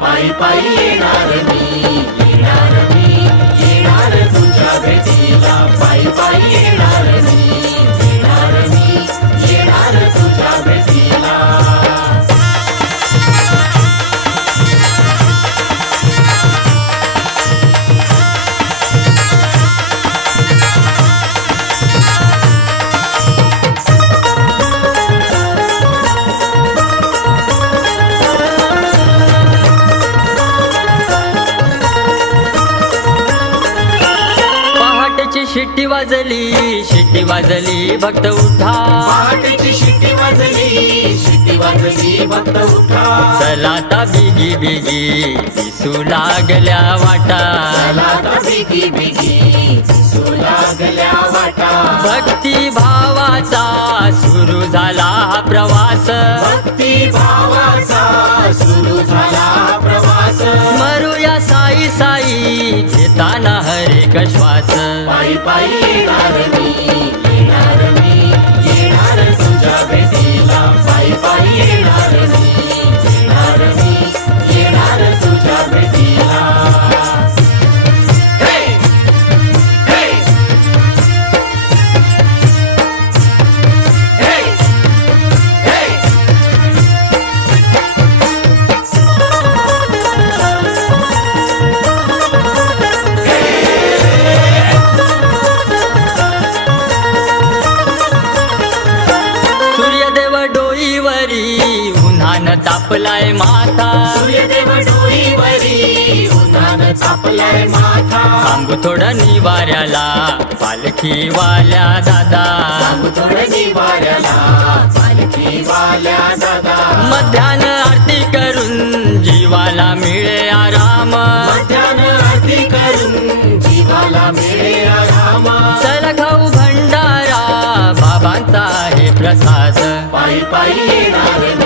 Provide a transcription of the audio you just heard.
पायी पायी येणार मी येणार तुझ्या भेटीला पायी पायी येणार मी येणार तुझ्या भेटीला शिट्टी वाजली भक्त उठा पहाटेची शिट्टी वाजली भक्त उठा चला आता बिगी बिगी दिसू लागल्या वाटा चला आता बिगी बिगी दिसू लागल्या वाटा भक्ती भावाचा सुरू झाला हा प्रवास भक्ती भावाचा सुरू झाला प्रवास स्मरूया साई साई घेताना हरेक श्वास पायी पायी येणार मी येणार तुझ्या भेटीला पायी पायी येणार मी येणार तुझ्या भेटीला हे हे हे हे सूर्यदेव डोईवरी उन्हानं तापलाय माथा सूर्यदेव डोईवरी उन्हानं तापलाय माथा थांबू थोडं निवाऱ्याला पालखीवाल्या दादा थोडं निवाऱ्याला पालखीवाल्या दादा मध्यान आरती करून जीवाला मिळे आराम मध्यान आरती करून जीवाला मिळे आराम चल खाऊ भंडारा बाबांचा आहे प्रसाद पायी पायी येणार